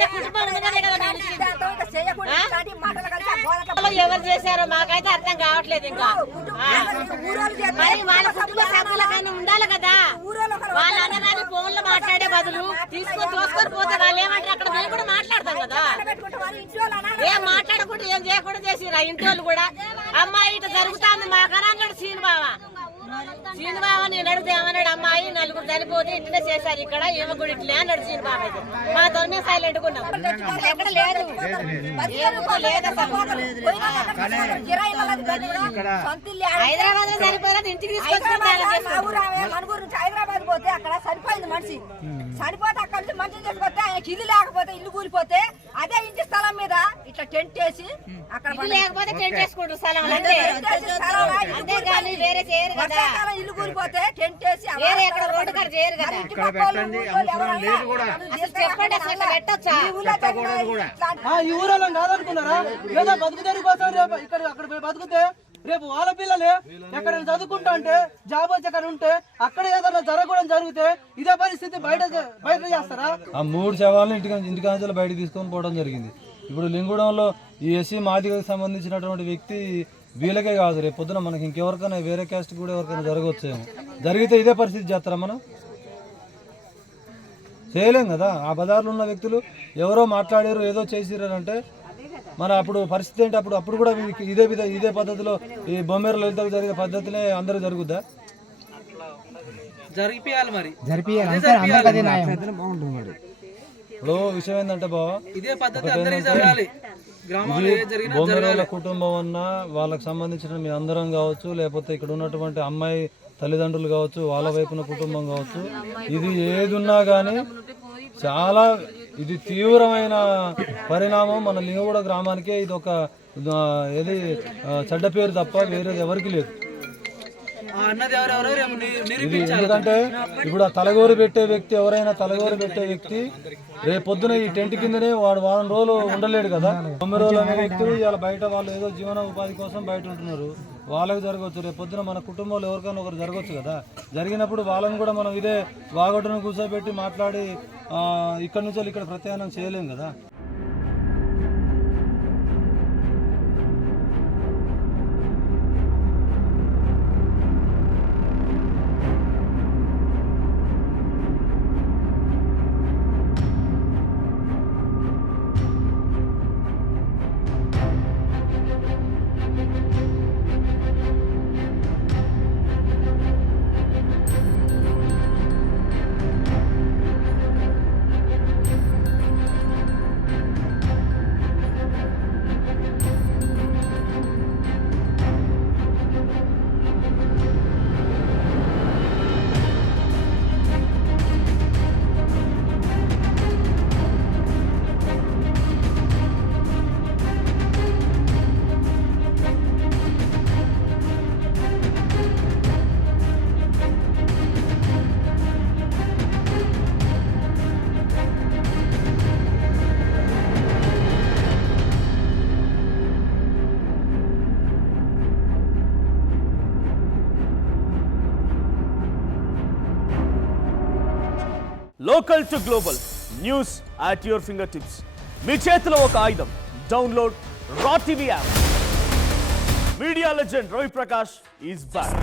మాకైతే కుటుంబం ఉన్నదే కదా ఎవరు చేశారో మాకైతే అర్థం కావట్లేదు. ఇంకా మరి వాళ్ళ కుటుంబ సభ్యులకైనా ఉండాలి కదా. వాళ్ళ అన్నదాన్ని ఫోన్ లో మాట్లాడే బదులు తీసుకొని తోసుకొని పోతే వాళ్ళు ఏమంటారు అక్కడ మేము కూడా మాట్లాడతాం కదా. ఏం మాట్లాడకుండా ఏం చేయకుండా చేసిరా ఇంటి వాళ్ళు కూడా. అమ్మాయి ఇట్లా జరుగుతుంది మాకని అన్నాడు సీనుబాబా. నేను అడిగితే ఏమన్నాడు, అమ్మాయి నలుగురు చనిపోతే ఇట్లనే చేశారు ఇక్కడ ఏమో కూడా ఇట్లే అన్నాడు సీనుబాబా. అయితే మా తొమ్మిది సైలెంట్ ఉన్నాం. ఎక్కడ లేదు హైదరాబాద్ లో సరిపోయినా ఇంటికి హైదరాబాద్ పోతే అక్కడ సరిపోయింది మనిషి. చనిపోతే అక్కడ నుంచి మంచిగా చేసుకొస్తే ఆయనకి ఇల్లు లేకపోతే ఇల్లు కూలిపోతే అదే ఇంటి స్థలం మీద ఇట్లా టెంట్ వేసి అక్కడ లేకపోతే టెంట్ వేసుకుంటారు స్థలం అంతే వేరే చేయరు కదా. ఇల్లు కూలిపోతే టెంట్ వేసి వేరే ఎక్కడ రోడ్డు కాడ చేయరు కదా. చెప్పండి అసలు పెట్టొచ్చా? ఈ ఊరలో కాదనుకున్నారా? లేదా బతుకుతారు కోసం ఇక్కడ అక్కడ బతుకుతే రేపు వాళ్ళ పిల్లలే ఎక్కడైనా చదువుకుంటా అంటే జాబ్ వచ్చి ఎక్కడ ఉంటే అక్కడ ఏదైనా జరగడం జరిగితే ఇదే పరిస్థితి బయట చేస్తారా? ఆ 3 శవాలను ఇంటికాంచెలు బయట తీసుకొని పోవడం జరిగింది. ఇప్పుడు లింగూడంలో ఈ ఎస్సీ మాదిగకు సంబంధించినటువంటి వ్యక్తి వీళ్ళకే కాదు, రేపు పొద్దున మనకి ఇంకెవరికైనా వేరే క్యాస్ట్ కూడా ఎవరికైనా జరగవచ్చేమో. జరిగితే ఇదే పరిస్థితి చేస్తారా? మనం చేయలేం కదా. ఆ బజార్లో ఉన్న వ్యక్తులు ఎవరో మాట్లాడారు ఏదో చేసిర్రు అంటే మన అప్పుడు పరిస్థితి ఏంటి? అప్పుడు కూడా ఇదే పద్ధతిలో ఈ బొమ్మేరు లలితకు జరిగే పద్ధతినే అందరూ జరుగుద్దా? జరిపియాలి మరి ఇప్పుడు విషయం ఏంటంటే బావ, ఇదే పద్ధతి అందరికీ జరగాలి. బొమ్మేరుల కుటుంబం అన్నా వాళ్ళకి సంబంధించిన మీ అందరం కావచ్చు, లేకపోతే ఇక్కడ ఉన్నటువంటి అమ్మాయి తల్లిదండ్రులు కావచ్చు, వాళ్ళ వైపున కుటుంబం కావచ్చు, ఇది ఏది ఉన్నా కానీ చాలా ఇది తీవ్రమైన పరిణామం. మన లింగగూడ గ్రామానికే ఇది ఒక చెడ్డ పేరు తప్ప వేరేది ఎవరికి లేదు. ఎందుకంటే ఇప్పుడు ఆ తలగోరు పెట్టే వ్యక్తి ఎవరైనా తలగోరు పెట్టే వ్యక్తి రేపు పొద్దున ఈ టెంట్ కిందనే వాడు వారం రోజులు ఉండలేడు కదా. 9 రోజులు అనే వ్యక్తులు ఇవాళ బయట వాళ్ళు ఏదో జీవన ఉపాధి కోసం బయట ఉంటున్నారు, వాళ్ళకి జరగవచ్చు. రేపు పొద్దున మన కుటుంబంలో ఎవరికైనా ఒకరు జరగవచ్చు కదా. జరిగినప్పుడు వాళ్ళని కూడా మనం ఇదే వాగొట్టును కూర్చోబెట్టి మాట్లాడి ఇక్కడ నుంచి ఇక్కడ ప్రత్యామ్నాయం చేయలేం కదా. Local to global news at your fingertips. మీ చేతిలో ఒక ఆయుధం. Download Raw TV app. Media legend Ravi Prakash is back.